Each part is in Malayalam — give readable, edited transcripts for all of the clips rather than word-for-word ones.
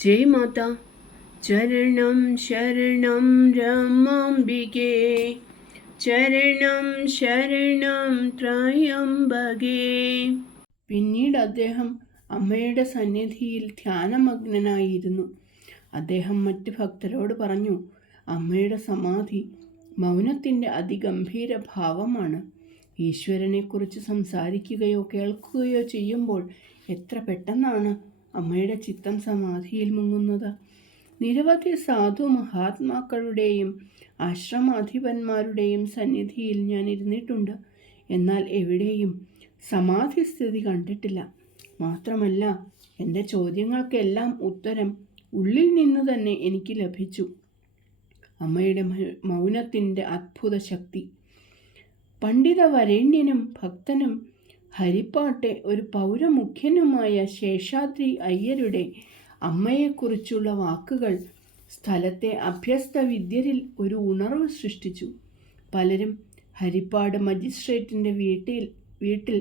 ജയ് മാതാ. ചരണം ശരണം രമാംബികേ, ചരണം ശരണം ത്രയംബകേ. പിന്നീട് അദ്ദേഹം അമ്മയുടെ സന്നിധിയിൽ ധ്യാനമഗ്നനായിരുന്നു. അദ്ദേഹം മറ്റ് ഭക്തരോട് പറഞ്ഞു, അമ്മയുടെ സമാധി മൗനത്തിൻ്റെ അതിഗംഭീര ഭാവമാണ്. ഈശ്വരനെക്കുറിച്ച് സംസാരിക്കുകയോ കേൾക്കുകയോ ചെയ്യുമ്പോൾ എത്ര പെട്ടെന്നാണ് അമ്മയുടെ ചിത്തം സമാധിയിൽ മുങ്ങുന്നത്. നിരവധി സാധു മഹാത്മാക്കളുടെയും ആശ്രമാധിപന്മാരുടെയും സന്നിധിയിൽ ഞാൻ ഇരുന്നിട്ടുണ്ട്. എന്നാൽ എവിടെയും സമാധിസ്ഥിതി കണ്ടിട്ടില്ല. മാത്രമല്ല, എൻ്റെ ചോദ്യങ്ങൾക്കെല്ലാം ഉത്തരം ഉള്ളിൽ നിന്ന് തന്നെ എനിക്ക് ലഭിച്ചു. അമ്മയുടെ മൗനത്തിൻ്റെ അത്ഭുത ശക്തി. പണ്ഡിത വരേണ്യനും ഭക്തനും ഹരിപ്പാട്ടെ ഒരു പൗരമുഖ്യനുമായ ശേഷാദ്രി അയ്യരുടെ അമ്മയെക്കുറിച്ചുള്ള വാക്കുകൾ സ്ഥലത്തെ അഭ്യസ്ത വിദ്യരിൽ ഒരു ഉണർവ് സൃഷ്ടിച്ചു. പലരും ഹരിപ്പാട് മജിസ്ട്രേറ്റിൻ്റെ വീട്ടിൽ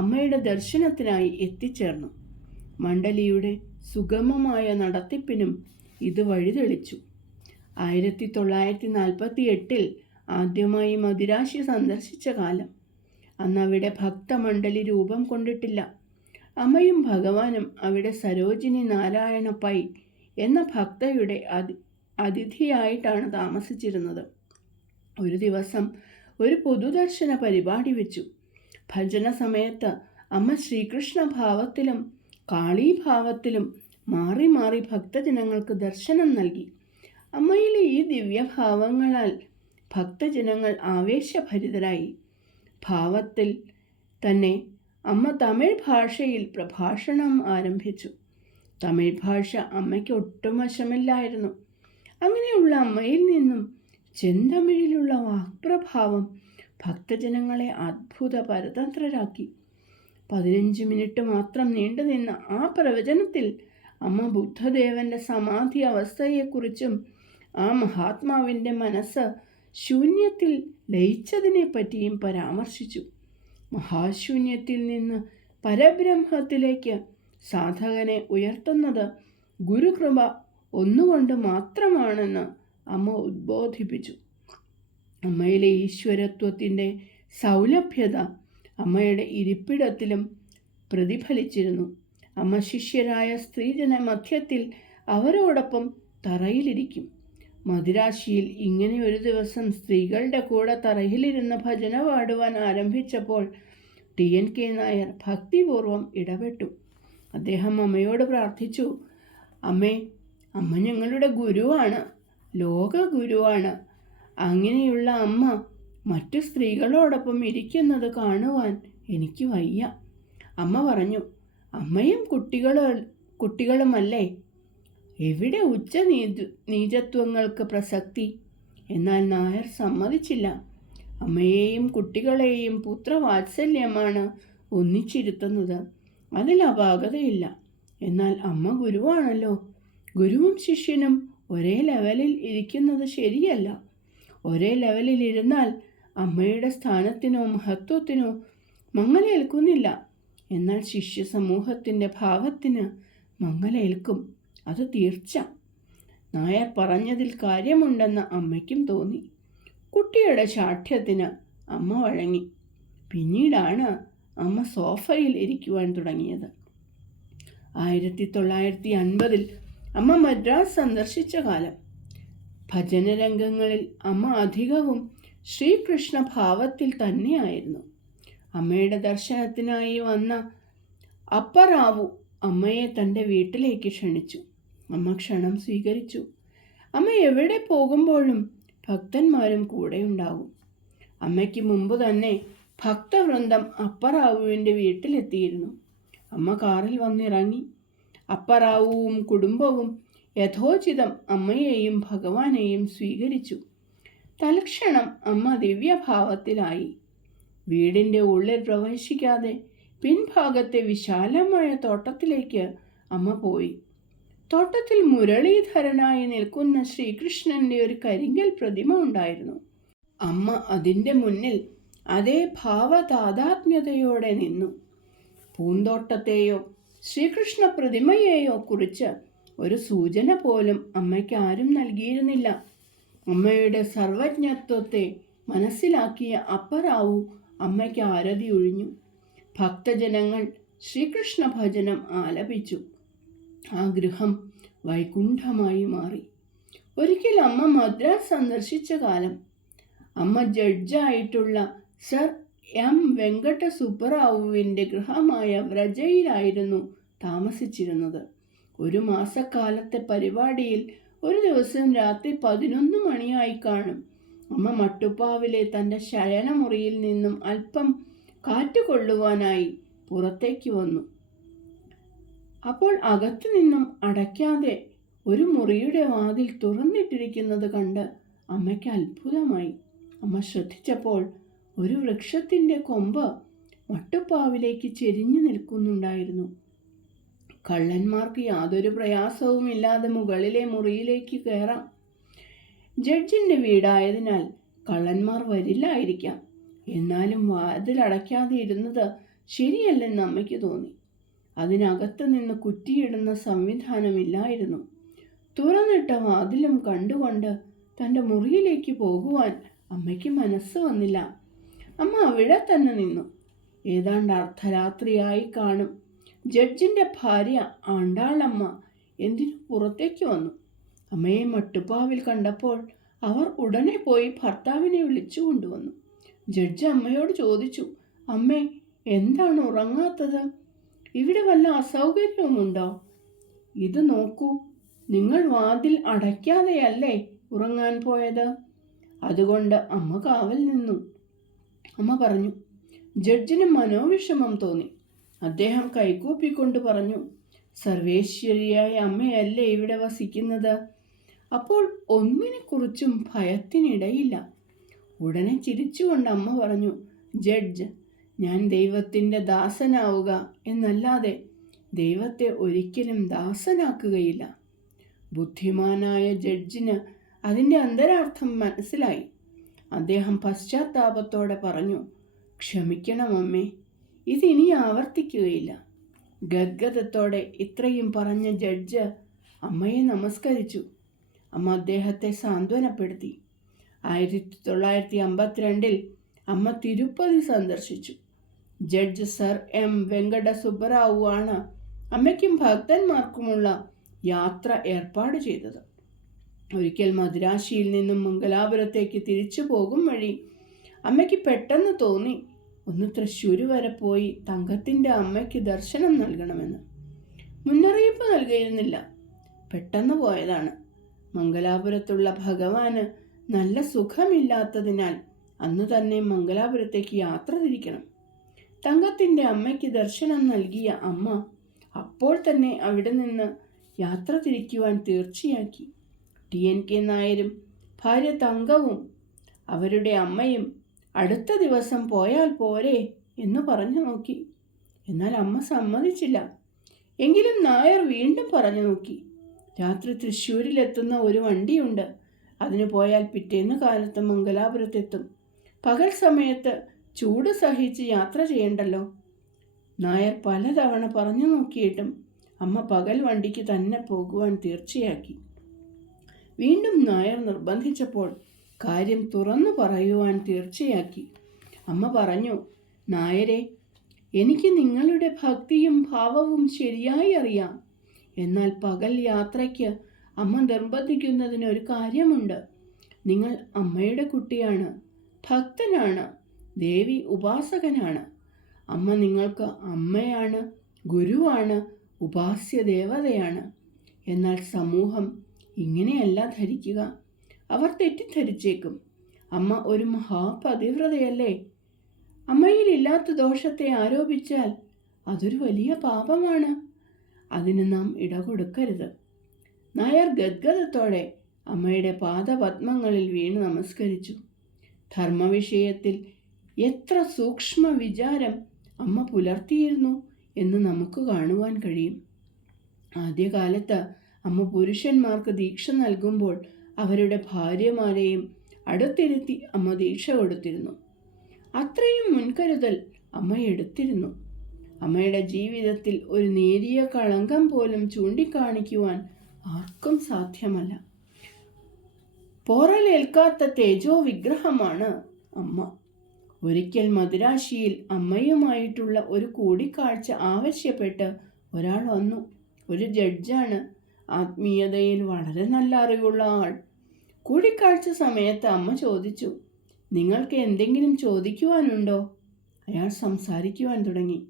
അമ്മയുടെ ദർശനത്തിനായി എത്തിച്ചേർന്നു. മണ്ഡലിയുടെ സുഗമമായ നടത്തിപ്പിനും ഇത് വഴിതെളിച്ചു. 1948 ആദ്യമായി മദിരാശി സന്ദർശിച്ച കാലം. അന്നവിടെ ഭക്തമണ്ഡലി രൂപം കൊണ്ടിട്ടില്ല. അമ്മയും ഭഗവാനും അവിടെ സരോജിനി നാരായണ പൈ എന്ന ഭക്തയുടെ അതിഥിയായിട്ടാണ് താമസിച്ചിരുന്നത്. ഒരു ദിവസം ഒരു പൊതുദർശന പരിപാടി വെച്ചു. ഭജന സമയത്ത് അമ്മ ശ്രീകൃഷ്ണ ഭാവത്തിലും കാളീഭാവത്തിലും മാറി മാറി ഭക്തജനങ്ങൾക്ക് ദർശനം നൽകി. അമ്മയിലെ ഈ ദിവ്യഭാവങ്ങളാൽ ഭക്തജനങ്ങൾ ആവേശഭരിതരായി. ഭാവത്തിൽ തന്നെ അമ്മ തമിഴ് ഭാഷയിൽ പ്രഭാഷണം ആരംഭിച്ചു. തമിഴ് ഭാഷ അമ്മയ്ക്ക് ഒട്ടും വശമില്ലായിരുന്നു. അങ്ങനെയുള്ള അമ്മയിൽ നിന്നും ചെന്തമിഴിലുള്ള വാക്പ്രഭാവം ഭക്തജനങ്ങളെ അത്ഭുത പരതന്ത്രരാക്കി. 15 മിനിറ്റ് മാത്രം നീണ്ടുനിന്ന ആ പ്രവചനത്തിൽ അമ്മ ബുദ്ധദേവന്റെ സമാധി അവസ്ഥയെക്കുറിച്ചും ആ മഹാത്മാവിൻ്റെ മനസ്സ് ശൂന്യത്തിൽ ലയിച്ചതിനെപ്പറ്റിയും പരാമർശിച്ചു. മഹാശൂന്യത്തിൽ നിന്ന് പരബ്രഹ്മത്തിലേക്ക് സാധകനെ ഉയർത്തുന്നത് ഗുരുകൃപ ഒന്നുകൊണ്ട് മാത്രമാണെന്ന് അമ്മ ഉദ്ബോധിപ്പിച്ചു. അമ്മയിലെ ഈശ്വരത്വത്തിൻ്റെ സൗലഭ്യത അമ്മയുടെ ഇരിപ്പിടത്തിലും പ്രതിഫലിച്ചിരുന്നു. അമ്മ ശിഷ്യരായ സ്ത്രീജന മധ്യത്തിൽ അവരോടൊപ്പം തറയിലിരിക്കും. മദിരാശിയിൽ ഇങ്ങനെ ഒരു ദിവസം സ്ത്രീകളുടെ കൂടെ തറയിലിരുന്ന് ഭജന പാടുവാൻ ആരംഭിച്ചപ്പോൾ TNK നായർ ഭക്തിപൂർവം ഇടപെട്ടു. അദ്ദേഹം അമ്മയോട് പ്രാർത്ഥിച്ചു, അമ്മ ഞങ്ങളുടെ ഗുരുവാണ്, ലോക ഗുരുവാണ്. അങ്ങനെയുള്ള അമ്മ മറ്റു സ്ത്രീകളോടൊപ്പം ഇരിക്കുന്നത് കാണുവാൻ എനിക്ക് വയ്യ. അമ്മ പറഞ്ഞു, അമ്മയും കുട്ടികളുമല്ലേ, എവിടെ ഉച്ച നീചത്വങ്ങൾക്ക് പ്രസക്തി? എന്നാൽ നായർ സമ്മതിച്ചില്ല. അമ്മയെയും കുട്ടികളെയും പുത്രവാത്സല്യമാണ് ഒന്നിച്ചിരുത്തുന്നത്. അതിൽ അപാകതയില്ല. എന്നാൽ അമ്മ ഗുരുവാണല്ലോ. ഗുരുവും ശിഷ്യനും ഒരേ ലെവലിൽ ഇരിക്കുന്നത് ശരിയല്ല. ഒരേ ലെവലിൽ ഇരുന്നാൽ അമ്മയുടെ സ്ഥാനത്തിനോ മഹത്വത്തിനോ മങ്ങലേൽക്കുന്നില്ല. എന്നാൽ ശിഷ്യ സമൂഹത്തിൻ്റെ ഭാവത്തിന് മങ്ങലേൽക്കും, അത് തീർച്ച. നായർ പറഞ്ഞതിൽ കാര്യമുണ്ടെന്ന് അമ്മയ്ക്കും തോന്നി. കുട്ടിയുടെ ശാഠ്യത്തിന് അമ്മ വഴങ്ങി. പിന്നീടാണ് അമ്മ സോഫയിൽ ഇരിക്കുവാൻ തുടങ്ങിയത്. 1950 അമ്മ മദ്രാസ് സന്ദർശിച്ച കാലം. ഭജനരംഗങ്ങളിൽ അമ്മ അധികവും ശ്രീകൃഷ്ണ ഭാവത്തിൽ തന്നെയായിരുന്നു. അമ്മയുടെ ദർശനത്തിനായി വന്ന അപ്പറാവു അമ്മയെ തൻ്റെ വീട്ടിലേക്ക് ക്ഷണിച്ചു. അമ്മ ക്ഷണം സ്വീകരിച്ചു. അമ്മ എവിടെ പോകുമ്പോഴും ഭക്തന്മാരും കൂടെ ഉണ്ടാകും. അമ്മയ്ക്ക് മുമ്പ് തന്നെ ഭക്തവൃന്ദം അപ്പറാവുവിൻ്റെ വീട്ടിലെത്തിയിരുന്നു. അമ്മ കാറിൽ വന്നിറങ്ങി. അപ്പറാവുവും കുടുംബവും യഥോചിതം അമ്മയെയും ഭഗവാനെയും സ്വീകരിച്ചു. തൽക്ഷണം അമ്മ ദിവ്യഭാവത്തിലായി. വീടിൻ്റെ ഉള്ളിൽ പ്രവേശിക്കാതെ പിൻഭാഗത്തെ വിശാലമായ തോട്ടത്തിലേക്ക് അമ്മ പോയി. തോട്ടത്തിൽ മുരളീധരനായി നിൽക്കുന്ന ശ്രീകൃഷ്ണൻ്റെ ഒരു കരിങ്കൽ പ്രതിമ ഉണ്ടായിരുന്നു. അമ്മ അതിൻ്റെ മുന്നിൽ അതേ ഭാവതാതാത്മ്യതയോടെ നിന്നു. പൂന്തോട്ടത്തെയോ ശ്രീകൃഷ്ണ പ്രതിമയെയോ കുറിച്ച് ഒരു സൂചന പോലും അമ്മയ്ക്ക് ആരും നൽകിയിരുന്നില്ല. അമ്മയുടെ സർവജ്ഞത്വത്തെ മനസ്സിലാക്കിയ അപ്പറാവു അമ്മയ്ക്ക് ആരതി ഒഴിഞ്ഞു. ഭക്തജനങ്ങൾ ശ്രീകൃഷ്ണ ഭജനം ആലപിച്ചു. ആ ഗൃഹം വൈകുണ്ഠമായി മാറി. ഒരിക്കൽ അമ്മ മദ്രാസ് സന്ദർശിച്ച കാലം. അമ്മ ജഡ്ജായിട്ടുള്ള സർ എം വെങ്കട സുബ്ബറാവുവിൻ്റെ ഗൃഹമായ വ്രജയിലായിരുന്നു താമസിച്ചിരുന്നത്. ഒരു മാസക്കാലത്തെ പരിപാടിയിൽ ഒരു ദിവസം രാത്രി 11 മണിയായി കാണും. അമ്മ മട്ടുപ്പാവിലെ തൻ്റെ ശയനമുറിയിൽ നിന്നും അല്പം കാറ്റുകൊള്ളുവാനായി പുറത്തേക്ക് വന്നു. അപ്പോൾ അകത്തു നിന്നും അടയ്ക്കാതെ ഒരു മുറിയുടെ വാതിൽ തുറന്നിട്ടിരിക്കുന്നത് കണ്ട് അമ്മയ്ക്ക് അത്ഭുതമായി. അമ്മ ശ്രദ്ധിച്ചപ്പോൾ ഒരു വൃക്ഷത്തിൻ്റെ കൊമ്പ് മട്ടുപ്പാവിലേക്ക് ചെരിഞ്ഞു നിൽക്കുന്നുണ്ടായിരുന്നു. കള്ളന്മാർക്ക് യാതൊരു പ്രയാസവുമില്ലാതെ മുകളിലെ മുറിയിലേക്ക് കയറാം. ജഡ്ജിൻ്റെ വീടായതിനാൽ കള്ളന്മാർ വരില്ലായിരിക്കാം. എന്നാലും വാതിലടയ്ക്കാതെ ഇരുന്നത് ശരിയല്ലെന്ന് അമ്മയ്ക്ക് തോന്നി. അതിനകത്ത് നിന്ന് കുറ്റിയിടുന്ന സംവിധാനമില്ലായിരുന്നു. തുറന്നിട്ട വാതിലും കണ്ടുകൊണ്ട് തൻ്റെ മുറിയിലേക്ക് പോകുവാൻ അമ്മയ്ക്ക് മനസ്സ് വന്നില്ല. അമ്മ അവിടെ തന്നെ നിന്നു. ഏതാണ്ട് അർദ്ധരാത്രിയായി കാണും. ജഡ്ജിൻ്റെ ഭാര്യ ആണ്ടാളമ്മ എന്തിനു പുറത്തേക്ക് വന്നു. അമ്മയെ മട്ടുപ്പാവിൽ കണ്ടപ്പോൾ അവർ ഉടനെ പോയി ഭർത്താവിനെ വിളിച്ചു കൊണ്ടുവന്നു. ജഡ്ജ് അമ്മയോട് ചോദിച്ചു, അമ്മേ, എന്താണ് ഉറങ്ങാത്തത്? ഇവിടെ വല്ല അസൗകര്യവുമുണ്ടോ? ഇത് നോക്കൂ, നിങ്ങൾ വാതിൽ അടയ്ക്കാതെയല്ലേ ഉറങ്ങാൻ പോയത്? അതുകൊണ്ട് അമ്മ കാവൽ നിന്നു. അമ്മ പറഞ്ഞു. ജഡ്ജിന് മനോവിഷമം തോന്നി. അദ്ദേഹം കൈകൂപ്പിക്കൊണ്ട് പറഞ്ഞു, സർവേശ്വരിയായ അമ്മയല്ലേ ഇവിടെ വസിക്കുന്നത്? അപ്പോൾ ഒന്നിനെക്കുറിച്ചും ഭയത്തിനിടയില്ല. ഉടനെ ചിരിച്ചുകൊണ്ട് അമ്മ പറഞ്ഞു, ജഡ്ജ്, ഞാൻ ദൈവത്തിൻ്റെ ദാസനാവുക എന്നല്ലാതെ ദൈവത്തെ ഒരിക്കലും ദാസനാക്കുകയില്ല. ബുദ്ധിമാനായ ജഡ്ജിന് അതിൻ്റെ അന്തരാർത്ഥം മനസ്സിലായി. അദ്ദേഹം പശ്ചാത്താപത്തോടെ പറഞ്ഞു, ക്ഷമിക്കണം അമ്മേ, ഇതിനി ആവർത്തിക്കുകയില്ല. ഗദ്ഗതത്തോടെ ഇത്രയും പറഞ്ഞ ജഡ്ജ് അമ്മയെ നമസ്കരിച്ചു. അമ്മ അദ്ദേഹത്തെ സാന്ത്വനപ്പെടുത്തി. 1952 അമ്മ തിരുപ്പതി സന്ദർശിച്ചു. Judge sir M Venkata Subbarao ആണ് അമ്മയ്ക്കും ഭക്തന്മാർക്കുമുള്ള യാത്ര ഏർപ്പാട് ചെയ്തത്. ഒരിക്കൽ മദ്രാശിയിൽ നിന്നും മംഗലാപുരത്തേക്ക് തിരിച്ചു പോകും വഴി അമ്മയ്ക്ക് പെട്ടെന്ന് തോന്നി, ഒന്ന് തൃശ്ശൂർ വരെ പോയി തങ്കത്തിൻ്റെ അമ്മയ്ക്ക് ദർശനം നൽകണമെന്ന്. മുന്നറിയിപ്പ് നൽകിയിരുന്നില്ല, പെട്ടെന്ന് പോയതാണ്. മംഗലാപുരത്തുള്ള ഭഗവാന് നല്ല സുഖമില്ലാത്തതിനാൽ അന്ന് തന്നെ മംഗലാപുരത്തേക്ക് യാത്ര തിരിക്കണം. തങ്കത്തിൻ്റെ അമ്മയ്ക്ക് ദർശനം നൽകിയ അമ്മ അപ്പോൾ തന്നെ അവിടെ നിന്ന് യാത്ര തിരിക്കുവാൻ തീർച്ചയാക്കി. TNK നായരും ഭാര്യ തങ്കവും അവരുടെ അമ്മയും അടുത്ത ദിവസം പോയാൽ പോരെ എന്ന് പറഞ്ഞു നോക്കി. എന്നാൽ അമ്മ സമ്മതിച്ചില്ല. എങ്കിലും നായർ വീണ്ടും പറഞ്ഞു നോക്കി. രാത്രി തൃശ്ശൂരിലെത്തുന്ന ഒരു വണ്ടിയുണ്ട്, അതിന് പോയാൽ പിറ്റേന്ന് കാലത്ത് മംഗലാപുരത്തെത്തും. പകൽ സമയത്ത് ചൂട് സഹിച്ച് യാത്ര ചെയ്യണ്ടല്ലോ. നായർ പലതവണ പറഞ്ഞു നോക്കിയിട്ടും അമ്മ പകൽ വണ്ടിക്ക് തന്നെ പോകുവാൻ തീർച്ചയാക്കി. വീണ്ടും നായർ നിർബന്ധിച്ചപ്പോൾ കാര്യം തുറന്നു പറയുവാൻ തീർച്ചയാക്കി. അമ്മ പറഞ്ഞു, നായരെ, എനിക്ക് നിങ്ങളുടെ ഭക്തിയും ഭാവവും ശരിയായി അറിയാം. എന്നാൽ പകൽ യാത്രയ്ക്ക് അമ്മ നിർബന്ധിക്കുന്നതിന് ഒരു കാര്യമുണ്ട്. നിങ്ങൾ അമ്മയുടെ കുട്ടിയാണ്, ഭക്തനാണ്, ദേവി ഉപാസകനാണ്. അമ്മ നിങ്ങൾക്ക് അമ്മയാണ്, ഗുരുവാണ്, ഉപാസ്യ ദേവതയാണ്. എന്നാൽ സമൂഹം ഇങ്ങനെയല്ല ധരിക്കുക. അവർ തെറ്റിദ്ധരിച്ചേക്കും. അമ്മ ഒരു മഹാപതിവ്രതയല്ലേ. അമ്മയിലില്ലാത്ത ദോഷത്തെ ആരോപിച്ചാൽ അതൊരു വലിയ പാപമാണ്. അതിന് നാം ഇടകൊടുക്കരുത്. നായർ ഗദ്ഗതത്തോടെ അമ്മയുടെ പാദപത്മങ്ങളിൽ വീണ് നമസ്കരിച്ചു. ധർമ്മവിഷയത്തിൽ എത്ര സൂക്ഷ്മ വിചാരം അമ്മ പുലർത്തിയിരുന്നു എന്ന് നമുക്ക് കാണുവാൻ കഴിയും. ആദ്യകാലത്ത് അമ്മ പുരുഷന്മാർക്ക് ദീക്ഷ നൽകുമ്പോൾ അവരുടെ ഭാര്യമാരെയും അടുത്തിരുത്തി അമ്മ ദീക്ഷ കൊടുത്തിരുന്നു. അത്രയും മുൻകരുതൽ അമ്മ എടുത്തിരുന്നു. അമ്മയുടെ ജീവിതത്തിൽ ഒരു നേരിയ കളങ്കം പോലും ചൂണ്ടിക്കാണിക്കുവാൻ ആർക്കും സാധ്യമല്ല. പോറലേൽക്കാത്ത തേജോ വിഗ്രഹമാണ് അമ്മ. ഒരിക്കൽ മദിരാശിയിൽ അമ്മയുമായിട്ടുള്ള ഒരു കൂടിക്കാഴ്ച ആവശ്യപ്പെട്ട് ഒരാൾ വന്നു. ഒരു ജഡ്ജാണ്, ആത്മീയതയിൽ വളരെ നല്ല അറിവുള്ള ആൾ. കൂടിക്കാഴ്ച സമയത്ത് അമ്മ ചോദിച്ചു, നിങ്ങൾക്ക് എന്തെങ്കിലും ചോദിക്കുവാനുണ്ടോ? അയാൾ സംസാരിക്കുവാൻ തുടങ്ങി.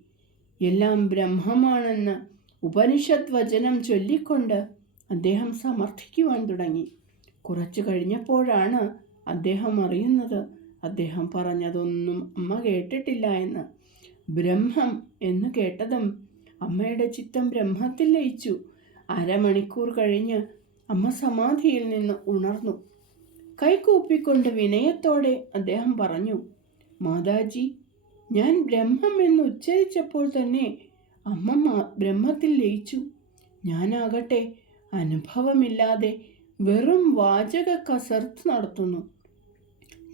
എല്ലാം ബ്രഹ്മമാണെന്ന് ഉപനിഷത്ത് വചനം ചൊല്ലിക്കൊണ്ട് അദ്ദേഹം സമർത്ഥിക്കുവാൻ തുടങ്ങി. കുറച്ചു കഴിഞ്ഞപ്പോഴാണ് അദ്ദേഹം അറിയുന്നത് അദ്ദേഹം പറഞ്ഞതൊന്നും അമ്മ കേട്ടിട്ടില്ല എന്ന്. ബ്രഹ്മം എന്ന് കേട്ടതും അമ്മയുടെ ചിത്തം ബ്രഹ്മത്തിൽ ലയിച്ചു. അരമണിക്കൂർ കഴിഞ്ഞ് അമ്മ സമാധിയിൽ നിന്ന് ഉണർന്നു. കൈകൂപ്പിക്കൊണ്ട് വിനയത്തോടെ അദ്ദേഹം പറഞ്ഞു, മാതാജി, ഞാൻ ബ്രഹ്മം എന്ന് ഉച്ചരിച്ചപ്പോൾ തന്നെ അമ്മ ബ്രഹ്മത്തിൽ ലയിച്ചു. ഞാനാകട്ടെ അനുഭവമില്ലാതെ വെറും വാചക കസർത്ത് നടത്തുന്നു.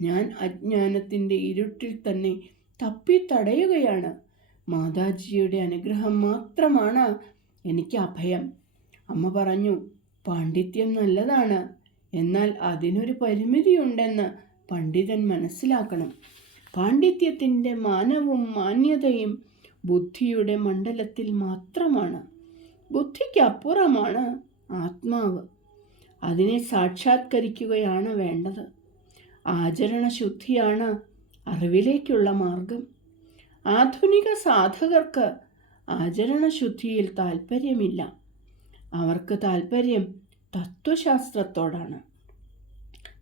ഞാൻ അജ്ഞാനത്തിൻ്റെ ഇരുട്ടിൽ തന്നെ തപ്പിത്തടയുകയാണ്. മാതാജിയുടെ അനുഗ്രഹം മാത്രമാണ് എനിക്ക് അഭയം. അമ്മ പറഞ്ഞു, പാണ്ഡിത്യം നല്ലതാണ്, എന്നാൽ അതിനൊരു പരിമിതിയുണ്ടെന്ന് പണ്ഡിതൻ മനസ്സിലാക്കണം. പാണ്ഡിത്യത്തിൻ്റെ മാനവും മാന്യതയും ബുദ്ധിയുടെ മണ്ഡലത്തിൽ മാത്രമാണ്. ബുദ്ധിക്കപ്പുറമാണ് ആത്മാവ്. അതിനെ സാക്ഷാത്കരിക്കുകയാണ് വേണ്ടത്. ആചരണശുദ്ധിയാണ് അറിവിലേക്കുള്ള മാർഗം. ആധുനിക സാധകർക്ക് ആചരണശുദ്ധിയിൽ താല്പര്യമില്ല. അവർക്ക് താല്പര്യം തത്വശാസ്ത്രത്തോടാണ്.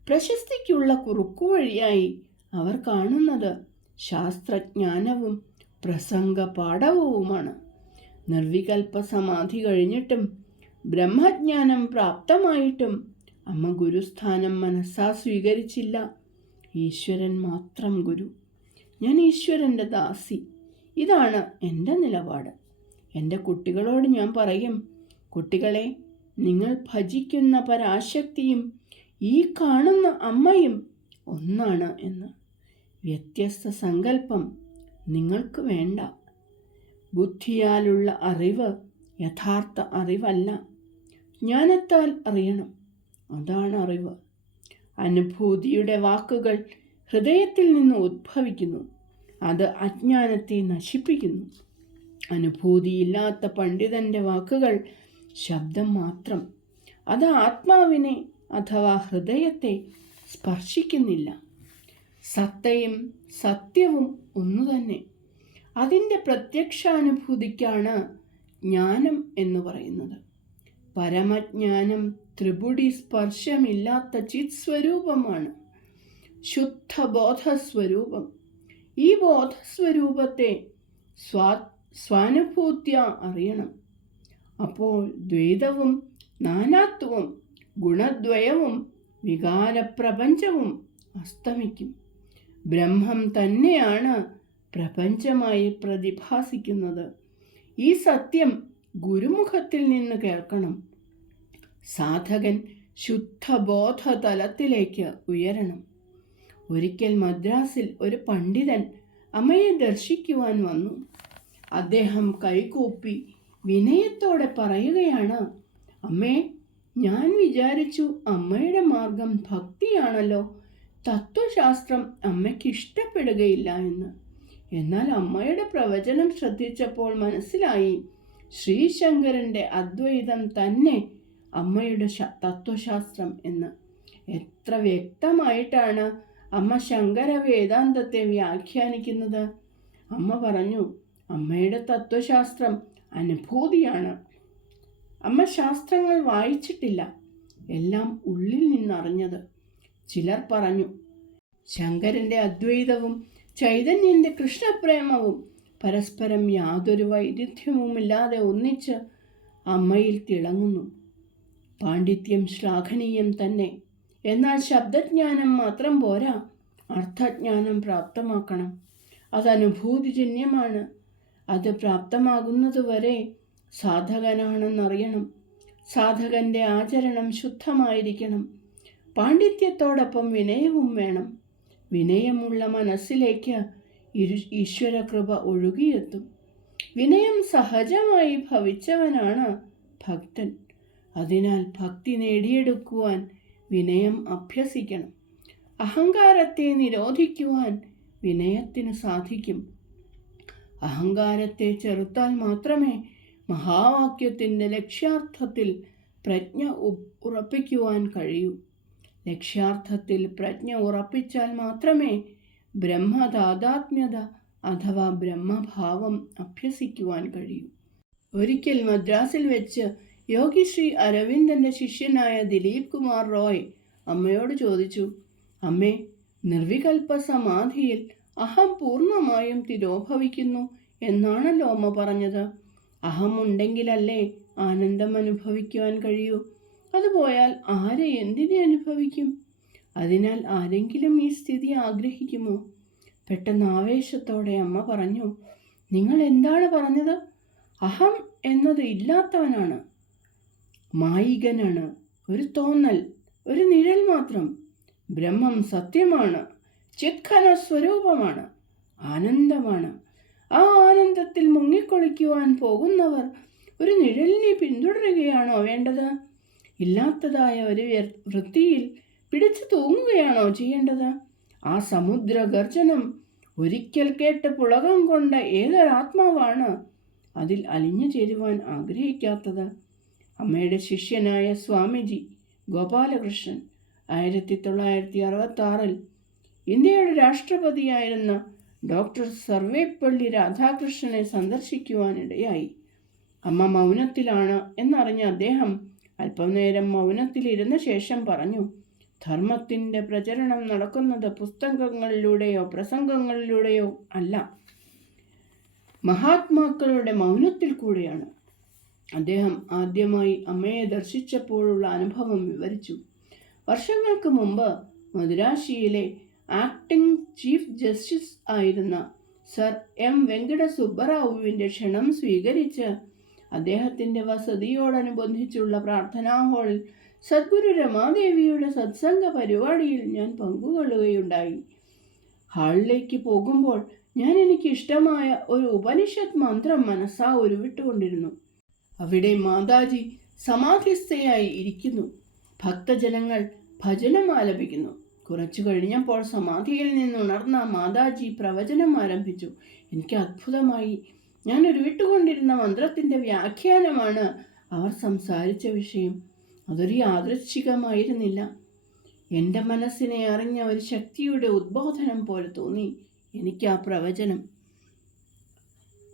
പ്രശസ്തിക്കുള്ള കുറുക്കുവഴിയായി അവർ കാണുന്നത് ശാസ്ത്രജ്ഞാനവും പ്രസംഗ പാഠവുമാണ്. നിർവികൽപ്പ സമാധി കഴിഞ്ഞിട്ടും ബ്രഹ്മജ്ഞാനം പ്രാപ്തമായിട്ടും അമ്മ ഗുരുസ്ഥാനം മനസ്സാ സ്വീകരിച്ചില്ല. ഈശ്വരൻ മാത്രം ഗുരു. ഞാൻ ഈശ്വരൻ്റെ ദാസി. ഇതാണ് എൻ്റെ നിലപാട്. എൻ്റെ കുട്ടികളോട് ഞാൻ പറയും, കുട്ടികളെ, നിങ്ങൾ ഭജിക്കുന്ന പരാശക്തിയും ഈ കാണുന്ന അമ്മയും ഒന്നാണ് എന്ന്. വ്യത്യസ്ത സങ്കല്പം നിങ്ങൾക്ക് വേണ്ട. ബുദ്ധിയാലുള്ള അറിവ് യഥാർത്ഥ അറിവല്ല. ജ്ഞാനത്താൽ അറിയണം, അതാണ് അറിവ്. അനുഭൂതിയുടെ വാക്കുകൾ ഹൃദയത്തിൽ നിന്ന് ഉദ്ഭവിക്കുന്നു. അത് അജ്ഞാനത്തെ നശിപ്പിക്കുന്നു. അനുഭൂതിയില്ലാത്ത പണ്ഡിതൻ്റെ വാക്കുകൾ ശബ്ദം മാത്രം. അത് ആത്മാവിനെ അഥവാ ഹൃദയത്തെ സ്പർശിക്കുന്നില്ല. സത്തയും സത്യവും ഒന്നുതന്നെ. അതിൻ്റെ പ്രത്യക്ഷാനുഭൂതിക്കാണ് ജ്ഞാനം എന്ന് പറയുന്നത്. പരമജ്ഞാനം ത്രിപുടി സ്പർശമില്ലാത്ത ചിത് സ്വരൂപമാണ്, ശുദ്ധ ബോധസ്വരൂപം. ഈ ബോധസ്വരൂപത്തെ സ്വാനുഭൂത്യ അറിയണം. അപ്പോൾ ദ്വൈതവും നാനാത്വവും ഗുണദ്വയവും വികാരപ്രപഞ്ചവും അസ്തമിക്കും. ബ്രഹ്മം തന്നെയാണ് പ്രപഞ്ചമായി പ്രതിഭാസിക്കുന്നത്. ഈ സത്യം ഗുരുമുഖത്തിൽ നിന്ന് കേൾക്കണം. സാധകൻ ശുദ്ധബോധ തലത്തിലേക്ക് ഉയരണം. ഒരിക്കൽ മദ്രാസിൽ ഒരു പണ്ഡിതൻ അമ്മയെ ദർശിക്കുവാൻ വന്നു. അദ്ദേഹം കൈകൂപ്പി വിനയത്തോടെ പറയുകയാണ്, അമ്മേ, ഞാൻ വിചാരിച്ചു അമ്മയുടെ മാർഗം ഭക്തിയാണല്ലോ, തത്വശാസ്ത്രം അമ്മയ്ക്ക് ഇഷ്ടപ്പെടുകയില്ല എന്ന്. എന്നാൽ അമ്മയുടെ പ്രവചനം ശ്രദ്ധിച്ചപ്പോൾ മനസ്സിലായി, ശ്രീശങ്കരൻ്റെ അദ്വൈതം തന്നെ അമ്മയുടെ തത്വശാസ്ത്രം എന്ന്. എത്ര വ്യക്തമായിട്ടാണ് അമ്മ ശങ്കര വേദാന്തത്തെ വ്യാഖ്യാനിക്കുന്നത്. അമ്മ പറഞ്ഞു, അമ്മയുടെ തത്വശാസ്ത്രം അനുഭൂതിയാണ്. അമ്മ ശാസ്ത്രങ്ങൾ വായിച്ചിട്ടില്ല, എല്ലാം ഉള്ളിൽ നിന്നറിഞ്ഞത്. ചിലർ പറഞ്ഞു, ശങ്കരൻ്റെ അദ്വൈതവും ചൈതന്യൻ്റെ കൃഷ്ണപ്രേമവും പരസ്പരം യാതൊരു വൈരുദ്ധ്യവുമില്ലാതെ ഒന്നിച്ച് അമ്മയിൽ തിളങ്ങുന്നു. പാണ്ഡിത്യം ശ്ലാഘനീയം തന്നെ. എന്നാൽ ശബ്ദജ്ഞാനം മാത്രം പോരാ, അർത്ഥജ്ഞാനം പ്രാപ്തമാക്കണം. അത് അനുഭൂതിജന്യമാണ്. അത് പ്രാപ്തമാകുന്നതുവരെ സാധകനാണെന്നറിയണം. സാധകൻ്റെ ആചരണം ശുദ്ധമായിരിക്കണം. പാണ്ഡിത്യത്തോടൊപ്പം വിനയവും വേണം. വിനയമുള്ള മനസ്സിലേക്ക് ഈശ്വരകൃപ ഒഴുകിയെത്തും. വിനയം സഹജമായി ഭവിച്ചവനാണ് ഭക്തൻ. അതിനാൽ ഭക്തി നേടിയെടുക്കുവാൻ വിനയം അഭ്യസിക്കണം. അഹങ്കാരത്തെ നിരോധിക്കുവാൻ വിനയത്തിന് സാധിക്കും. അഹങ്കാരത്തെ ചെറുത്താൽ മാത്രമേ മഹാവാക്യത്തിൻ്റെ ലക്ഷ്യാർത്ഥത്തിൽ പ്രജ്ഞ ഉറപ്പിക്കുവാൻ കഴിയൂ. ലക്ഷ്യാർത്ഥത്തിൽ പ്രജ്ഞ ഉറപ്പിച്ചാൽ മാത്രമേ ബ്രഹ്മതാദാത്മ്യത അഥവാ ബ്രഹ്മഭാവം അഭ്യസിക്കുവാൻ കഴിയൂ. ഒരിക്കൽ മദ്രാസിൽ വെച്ച് യോഗി ശ്രീ അരവിന്ദൻ്റെ ശിഷ്യനായ ദിലീപ് കുമാർ റോയ് അമ്മയോട് ചോദിച്ചു, അമ്മേ, നിർവികൽപ്പ സമാധിയിൽ അഹം പൂർണ്ണമായും തിരോഭവിക്കുന്നു എന്നാണല്ലോ അമ്മ പറഞ്ഞത്. അഹം ഉണ്ടെങ്കിലല്ലേ ആനന്ദം അനുഭവിക്കുവാൻ കഴിയൂ. അതുപോയാൽ ആരെ എന്തിനെ അനുഭവിക്കും? അതിനാൽ ആരെങ്കിലും ഈ സ്ഥിതി ആഗ്രഹിക്കുമോ? പെട്ടെന്ന് ആവേശത്തോടെ അമ്മ പറഞ്ഞു, നിങ്ങൾ എന്താണ് പറഞ്ഞത്? അഹം എന്നത് ഇല്ലാത്തവനാണ്, മായികനാണ്, ഒരു തോന്നൽ, ഒരു നിഴൽ മാത്രം. ബ്രഹ്മം സത്യമാണ്, ചിത്ഘന സ്വരൂപമാണ്, ആനന്ദമാണ്. ആ ആനന്ദത്തിൽ മുങ്ങിക്കൊളിക്കുവാൻ പോകുന്നവർ ഒരു നിഴലിനെ പിന്തുടരുകയാണോ വേണ്ടത്? ഇല്ലാത്തതായ ഒരു വൃത്തിയിൽ പിടിച്ചു തൂങ്ങുകയാണോ ചെയ്യേണ്ടത്? ആ സമുദ്ര ഗർജനം ഒരിക്കൽ കേട്ട് പുളകം കൊണ്ട ഏതൊരാത്മാവാണ് അതിൽ അലിഞ്ഞു ചേരുവാൻ ആഗ്രഹിക്കാത്തത്? അമ്മയുടെ ശിഷ്യനായ സ്വാമിജി ഗോപാലകൃഷ്ണൻ 1966 ഇന്ത്യയുടെ രാഷ്ട്രപതിയായിരുന്ന ഡോക്ടർ സർവേപ്പള്ളി രാധാകൃഷ്ണനെ സന്ദർശിക്കുവാനിടയായി. അമ്മ മൗനത്തിലാണ് എന്നറിഞ്ഞ അദ്ദേഹം അല്പനേരം മൗനത്തിലിരുന്ന ശേഷം പറഞ്ഞു, ധർമ്മത്തിൻ്റെ പ്രചരണം നടക്കുന്നത് പുസ്തകങ്ങളിലൂടെയോ പ്രസംഗങ്ങളിലൂടെയോ അല്ല, മഹാത്മാക്കളുടെ മൗനത്തിൽ കൂടെയാണ്. അദ്ദേഹം ആദ്യമായി അമ്മയെ ദർശിച്ചപ്പോഴുള്ള അനുഭവം വിവരിച്ചു. വർഷങ്ങൾക്ക് മുമ്പ് മദുരാശിയിലെ ആക്ടിംഗ് ചീഫ് ജസ്റ്റിസ് ആയിരുന്ന സർ എം വെങ്കട സുബ്ബറാവുവിൻ്റെ ക്ഷണം സ്വീകരിച്ച് അദ്ദേഹത്തിൻ്റെ വസതിയോടനുബന്ധിച്ചുള്ള പ്രാർത്ഥനാ ഹാളിൽ സദ്ഗുരു രമാദേവിയുടെ സത്സംഗ പരിപാടിയിൽ ഞാൻ പങ്കുകൊള്ളുകയുണ്ടായി. ഹാളിലേക്ക് പോകുമ്പോൾ ഞാൻ എനിക്ക് ഇഷ്ടമായ ഒരു ഉപനിഷത്ത് മന്ത്രം മനസ്സാ ഉരുവിട്ടുകൊണ്ടിരുന്നു. അവിടെ മാതാജി സമാധിസ്ഥയായി ഇരിക്കുന്നു. ഭക്തജനങ്ങൾ ഭജനം ആലപിക്കുന്നു. കുറച്ചു കഴിഞ്ഞപ്പോൾ സമാധിയിൽ നിന്നുണർന്ന മാതാജി പ്രവചനം ആരംഭിച്ചു. എനിക്ക് അത്ഭുതമായി. ഞാൻ ഉരുവിട്ടുകൊണ്ടിരുന്ന മന്ത്രത്തിൻ്റെ വ്യാഖ്യാനമാണ് അവർ സംസാരിച്ച വിഷയം. അതൊരു യാദൃച്ഛികമായിരുന്നില്ല. എൻ്റെ മനസ്സിനെ അറിഞ്ഞ ഒരു ശക്തിയുടെ ഉദ്ബോധനം പോലെ തോന്നി എനിക്ക് ആ പ്രവചനം.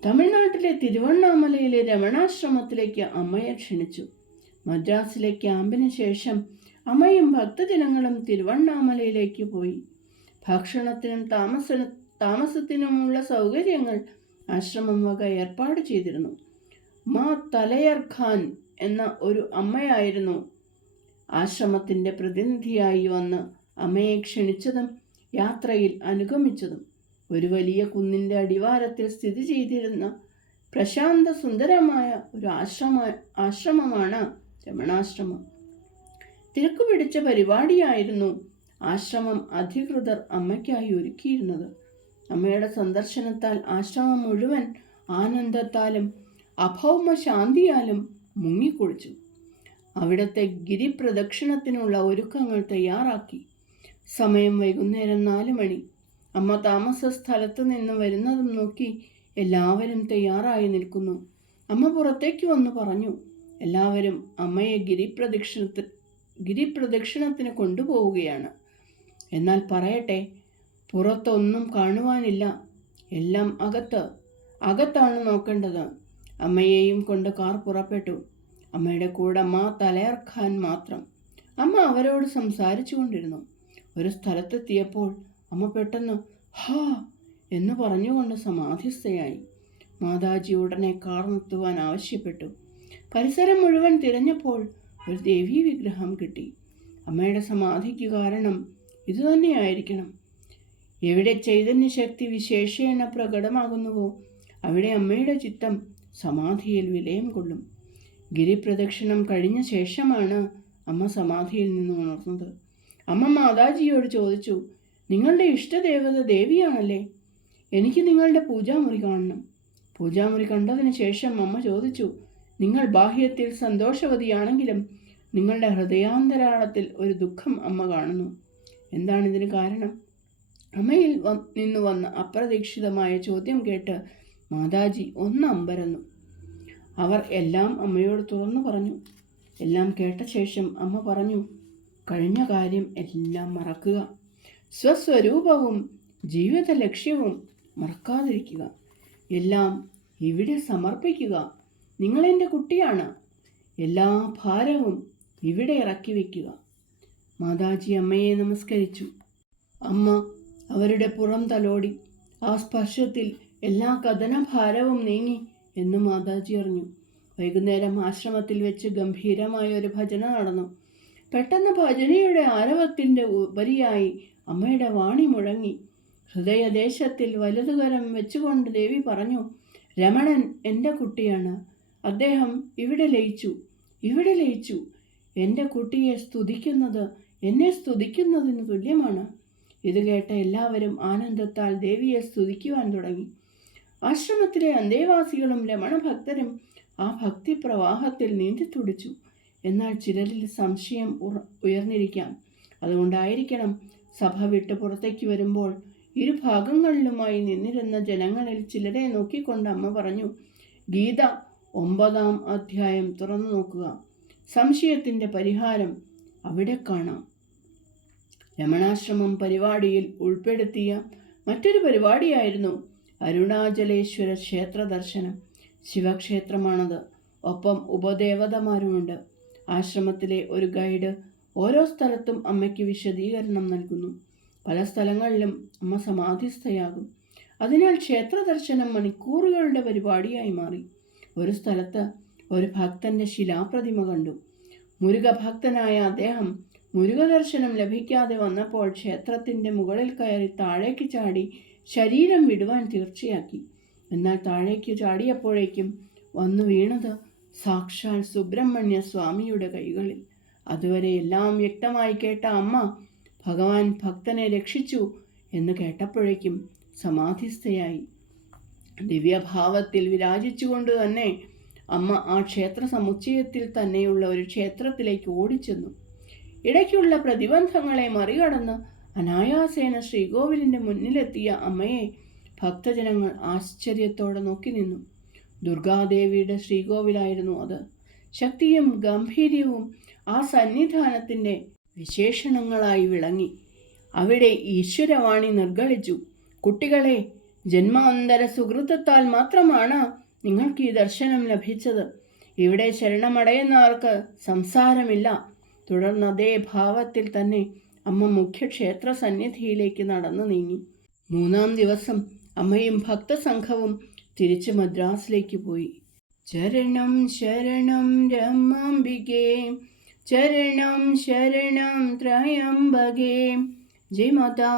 തമിഴ്നാട്ടിലെ തിരുവണ്ണാമലയിലെ രമണാശ്രമത്തിലേക്ക് അമ്മയെ ക്ഷണിച്ചു. മദ്രാസിലെ ക്യാമ്പിന് ശേഷം അമ്മയും ഭക്തജനങ്ങളും തിരുവണ്ണാമലയിലേക്ക് പോയി. ഭക്ഷണത്തിനും താമസത്തിനുമുള്ള സൗകര്യങ്ങൾ ആശ്രമം വക ഏർപ്പാട് ചെയ്തിരുന്നു. മാ തലയർ ഖാൻ എന്ന ഒരു അമ്മയായിരുന്നു ആശ്രമത്തിൻ്റെ പ്രതിനിധിയായി വന്ന് അമ്മയെ ക്ഷണിച്ചതും യാത്രയിൽ അനുഗമിച്ചതും. ഒരു വലിയ കുന്നിൻ്റെ അടിവാരത്തിൽ സ്ഥിതി ചെയ്തിരുന്ന പ്രശാന്ത സുന്ദരമായ ഒരു ആശ്രമമാണ് രമണാശ്രമം. തിരക്കു പിടിച്ച പരിപാടിയായിരുന്നു ആശ്രമം അധികൃതർ അമ്മയ്ക്കായി ഒരുക്കിയിരുന്നത്. അമ്മയുടെ സന്ദർശനത്താൽ ആശ്രമം മുഴുവൻ ആനന്ദത്താലും അഭൗമ ശാന്തിയാലും മുങ്ങിക്കുളിച്ചു. അവിടുത്തെ ഗിരിപ്രദക്ഷിണത്തിനുള്ള ഒരുക്കങ്ങൾ തയ്യാറാക്കി. സമയം വൈകുന്നേരം 4 മണി. അമ്മ താമസ സ്ഥലത്ത് നിന്ന് വരുന്നതും നോക്കി എല്ലാവരും തയ്യാറായി നിൽക്കുന്നു. അമ്മ പുറത്തേക്ക് വന്ന് പറഞ്ഞു, എല്ലാവരും അമ്മയെ ഗിരിപ്രദക്ഷിണത്തിന് കൊണ്ടുപോവുകയാണ്. എന്നാൽ പറയട്ടെ, പുറത്തൊന്നും കാണുവാനില്ല, എല്ലാം അകത്താണ് നോക്കേണ്ടത്. അമ്മയെയും കൊണ്ട് കാർ പുറപ്പെട്ടു. അമ്മയുടെ കൂടെ മാ തലയർ ഖാൻ മാത്രം. അമ്മ അവരോട് സംസാരിച്ചു കൊണ്ടിരുന്നു. ഒരു സ്ഥലത്തെത്തിയപ്പോൾ അമ്മ പെട്ടെന്ന് ഹാ എന്ന് പറഞ്ഞുകൊണ്ട് സമാധിസ്ഥയായി. മാതാജി ഉടനെ കാർ നിർത്തുവാൻ ആവശ്യപ്പെട്ടു. പരിസരം മുഴുവൻ തിരഞ്ഞപ്പോൾ ഒരു ദേവീ വിഗ്രഹം കിട്ടി. അമ്മയുടെ സമാധിക്ക് കാരണം ഇതുതന്നെയായിരിക്കണം. എവിടെ ചൈതന്യശക്തി വിശേഷേണ പ്രകടമാകുന്നുവോ അവിടെ അമ്മയുടെ ചിത്തം സമാധിയിൽ വിലയം കൊള്ളും. ഗിരിപ്രദക്ഷിണം കഴിഞ്ഞ ശേഷമാണ് അമ്മ സമാധിയിൽ നിന്ന് ഉണർന്നത്. അമ്മ മാതാജിയോട് ചോദിച്ചു, നിങ്ങളുടെ ഇഷ്ടദേവത ദേവിയാണല്ലേ? എനിക്ക് നിങ്ങളുടെ പൂജാമുറി കാണണം. പൂജാമുറി കണ്ടതിന് ശേഷം അമ്മ ചോദിച്ചു, നിങ്ങൾ ബാഹ്യത്തിൽ സന്തോഷവതിയാണെങ്കിലും നിങ്ങളുടെ ഹൃദയാന്തരാളത്തിൽ ഒരു ദുഃഖം അമ്മ കാണുന്നു. എന്താണിതിന് കാരണം? അമ്മയിൽ നിന്നു വന്ന അപ്രതീക്ഷിതമായ ചോദ്യം കേട്ട് മാതാജി ഒന്നമ്പരന്നു. അവർ എല്ലാം അമ്മയോട് തുറന്നു പറഞ്ഞു. എല്ലാം കേട്ട ശേഷം അമ്മ പറഞ്ഞു, കഴിഞ്ഞ കാര്യം എല്ലാം മറക്കുക. സ്വസ്വരൂപവും ജീവിത ലക്ഷ്യവും മറക്കാതിരിക്കുക. എല്ലാം ഇവിടെ സമർപ്പിക്കുക. നിങ്ങളെൻ്റെ കുട്ടിയാണ്. എല്ലാ ഭാരവും ഇവിടെ ഇറക്കി വയ്ക്കുക. മാതാജി അമ്മയെ നമസ്കരിച്ചു. അമ്മ അവരുടെ പുറം തലോടി. ആ സ്പർശത്തിൽ എല്ലാ കഥനഭാരവും നീങ്ങി എന്ന് മാതാജി അറിഞ്ഞു. വൈകുന്നേരം ആശ്രമത്തിൽ വെച്ച് ഗംഭീരമായ ഒരു ഭജന നടന്നു. പെട്ടെന്ന് ഭജനയുടെ ആരവത്തിൻ്റെ ഉപരിയായി അമ്മയുടെ വാണി മുഴങ്ങി. ഹൃദയദേശത്തിൽ വലതുകരം വെച്ചുകൊണ്ട് ദേവി പറഞ്ഞു, രമണൻ എൻ്റെ കുട്ടിയാണ്. അദ്ദേഹം ഇവിടെ ലയിച്ചു. എൻ്റെ കുട്ടിയെ സ്തുതിക്കുന്നത് എന്നെ സ്തുതിക്കുന്നതിന് തുല്യമാണ്. ഇത് കേട്ട എല്ലാവരും ആനന്ദത്താൽ ദേവിയെ സ്തുതിക്കുവാൻ തുടങ്ങി. ആശ്രമത്തിലെ അന്തേവാസികളും രമണഭക്തരും ആ ഭക്തിപ്രവാഹത്തിൽ നീന്തിത്തുടിച്ചു. എന്നാൽ ചിലരിൽ സംശയം ഉയർന്നിരിക്കാം. അതുകൊണ്ടായിരിക്കണം സഭ വിട്ട് പുറത്തേക്ക് വരുമ്പോൾ ഇരുഭാഗങ്ങളിലുമായി നിന്നിരുന്ന ജനങ്ങളിൽ ചിലരെ നോക്കിക്കൊണ്ട് അമ്മ പറഞ്ഞു, ഗീത 9-ാം അധ്യായം തുറന്നു നോക്കുക. സംശയത്തിൻ്റെ പരിഹാരം അവിടെ കാണാം. രമണാശ്രമം പരിപാടിയിൽ ഉൾപ്പെടുത്തിയ മറ്റൊരു പരിപാടിയായിരുന്നു അരുണാചലേശ്വര ക്ഷേത്ര ദർശനം. ശിവക്ഷേത്രമാണത്. ഒപ്പം ഉപദേവതമാരുമുണ്ട്. ആശ്രമത്തിലെ ഒരു ഗൈഡ് ഓരോ സ്ഥലത്തും അമ്മയ്ക്ക് വിശദീകരണം നൽകുന്നു. പല സ്ഥലങ്ങളിലും അമ്മ സമാധിസ്ഥയാകും. അതിനാൽ ക്ഷേത്ര ദർശനം മണിക്കൂറുകളുടെ പരിപാടിയായി മാറി. ഒരു സ്ഥലത്ത് ഒരു ഭക്തൻ്റെ ശിലാപ്രതിമ കണ്ടു. മുരുക ഭക്തനായ അദ്ദേഹം മുരുക ദർശനം ലഭിക്കാതെ വന്നപ്പോൾ ക്ഷേത്രത്തിൻ്റെ മുകളിൽ കയറി താഴേക്ക് ചാടി ശരീരം വിടുവാൻ തീർച്ചയാക്കി. എന്നാൽ താഴേക്ക് ചാടിയപ്പോഴേക്കും വന്നു വീണത് സാക്ഷാൽ സുബ്രഹ്മണ്യ സ്വാമിയുടെ കൈകളിൽ. അതുവരെ എല്ലാം വ്യക്തമായി കേട്ട അമ്മ ഭഗവാൻ ഭക്തനെ രക്ഷിച്ചു എന്ന് കേട്ടപ്പോഴേക്കും സമാധിസ്ഥയായി. ദിവ്യഭാവത്തിൽ വിരാജിച്ചുകൊണ്ട് തന്നെ അമ്മ ആ ക്ഷേത്ര സമുച്ചയത്തിൽ തന്നെയുള്ള ഒരു ക്ഷേത്രത്തിലേക്ക് ഓടിച്ചെന്നു. ഇടയ്ക്കുള്ള പ്രതിബന്ധങ്ങളെ മറികടന്ന് അനായാസേന ശ്രീകോവിലിൻ്റെ മുന്നിലെത്തിയ അമ്മയെ ഭക്തജനങ്ങൾ ആശ്ചര്യത്തോടെ നോക്കി നിന്നു. ദുർഗാദേവിയുടെ ശ്രീകോവിലായിരുന്നു അത്. ശക്തിയും ഗംഭീര്യവും ആ സന്നിധാനത്തിൻ്റെ വിശേഷണങ്ങളായി വിളങ്ങി. അവിടെ ഈശ്വരവാണി നിർഗളിച്ചു. കുട്ടികളെ, ജന്മാന്തര സുഹൃത്തത്താൽ മാത്രമാണ് നിങ്ങൾക്ക് ഈ ദർശനം ലഭിച്ചത്. ഇവിടെ ശരണമടയുന്നവർക്ക് സംസാരമില്ല. തുടർന്ന് അതേ ഭാവത്തിൽ തന്നെ അമ്മ മുഖ്യക്ഷേത്ര സന്നിധിയിലേക്ക് നടന്നു നീങ്ങി. 3-ാം ദിവസം അമ്മയും ഭക്തസംഘവും തിരിച്ച് മദ്രാസിലേക്ക് പോയി. ചരണം ശരണം രമാംബികേ, ചരണം ശരണം ത്രയംബകേ. ജയ് മാതാ.